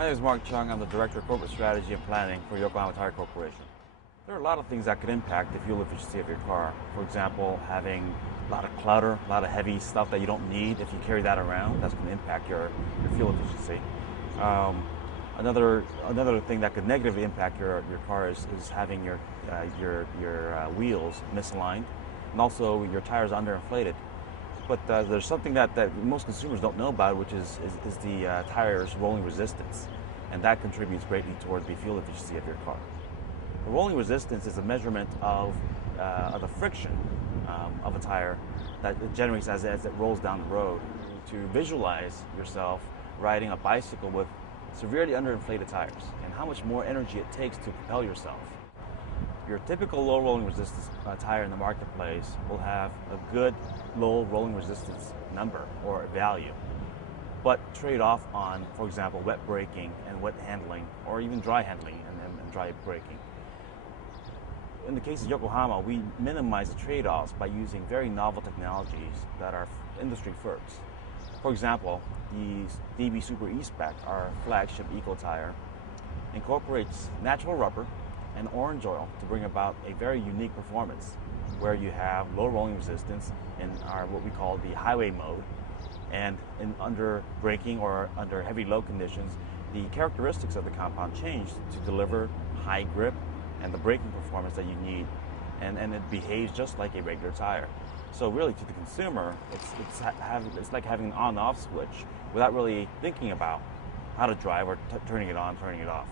My name is Mark Chung. I'm the Director of Corporate Strategy and Planning for Yokohama Tire Corporation. There are a lot of things that could impact the fuel efficiency of your car. For example, having a lot of clutter, a lot of heavy stuff that you don't need. If you carry that around, that's going to impact your fuel efficiency. Another thing that could negatively impact your car is having your wheels misaligned, and also your tires underinflated. But there's something that most consumers don't know about, which is the tire's rolling resistance, and that contributes greatly toward the fuel efficiency of your car. The rolling resistance is a measurement of the friction of a tire that it generates as it rolls down the road. To visualize yourself riding a bicycle with severely underinflated tires and how much more energy it takes to propel yourself. Your typical low rolling resistance tire in the marketplace will have a good low rolling resistance number or value, but trade off on, for example, wet braking and wet handling, or even dry handling and dry braking. In the case of Yokohama, we minimize the trade-offs by using very novel technologies that are industry firsts. For example, the DB Super E-Spec, our flagship eco tire, incorporates natural rubber and orange oil to bring about a very unique performance, where you have low rolling resistance in our what we call the highway mode, and under braking or under heavy load conditions, the characteristics of the compound change to deliver high grip and the braking performance that you need, and it behaves just like a regular tire. So really, to the consumer, it's like having an on-off switch without really thinking about how to drive or turning it on, turning it off.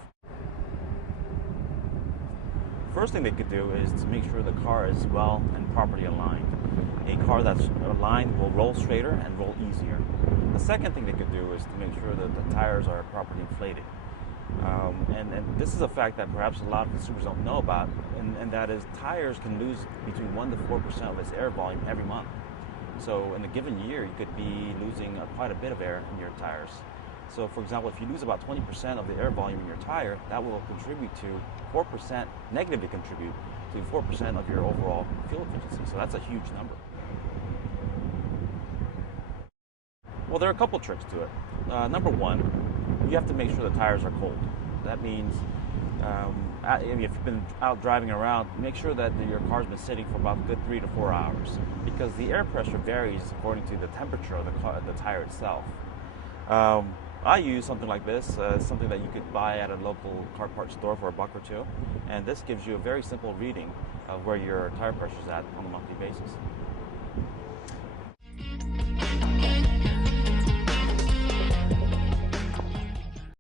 First thing they could do is to make sure the car is well and properly aligned. A car that's aligned will roll straighter and roll easier. The second thing they could do is to make sure that the tires are properly inflated. And this is a fact that perhaps a lot of consumers don't know about, and that is tires can lose between 1 to 4% of its air volume every month. So in a given year, you could be losing quite a bit of air in your tires. So for example, if you lose about 20% of the air volume in your tire, that will contribute to 4%, negatively contribute to 4% of your overall fuel efficiency. So that's a huge number. Well, there are a couple tricks to it. Number one, you have to make sure the tires are cold. That means if you've been out driving around, make sure that your car's been sitting for about a good 3 to 4 hours, because the air pressure varies according to the temperature of the tire itself. I use something like this, something that you could buy at a local car parts store for $1 or $2, and this gives you a very simple reading of where your tire pressure is at on a monthly basis.